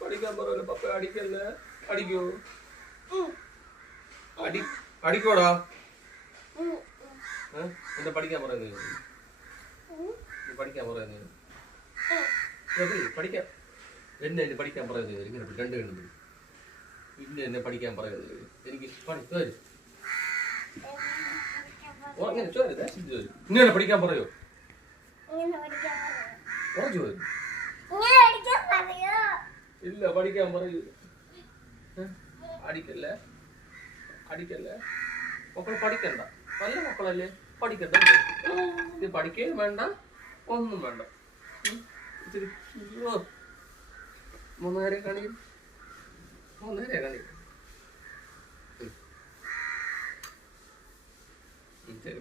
പഠിക്കാൻ പറയല്ലോ പപ്പ അടിക്കല്ലേ അടിക്കോ അടിക്കോടാ എന്താ പഠിക്കാൻ പറയുന്നത് പഠിക്കാൻ പറയുന്നത് പഠിക്കാൻ എന്നെ പഠിക്കാൻ പറയുന്നത് ഇങ്ങനെ രണ്ട് കണ്ടത് പിന്നെ എന്നെ പഠിക്കാൻ പറയുന്നത് എനിക്ക് അങ്ങനെ ഇങ്ങനെ പഠിക്കാൻ പറയോ ഇല്ല പഠിക്കാൻ പറയൂ അടിക്കല്ലേ അടിക്കല്ലേ മക്കളെ പഠിക്കണ്ട നല്ല മക്കളല്ലേ പഠിക്കണ്ട ഇത് പഠിക്കുകയും വേണ്ട ഒന്നും വേണ്ട മൂന്നേരെ കാണിക്കും മൂന്നേരെ കാണിക്കും ശരി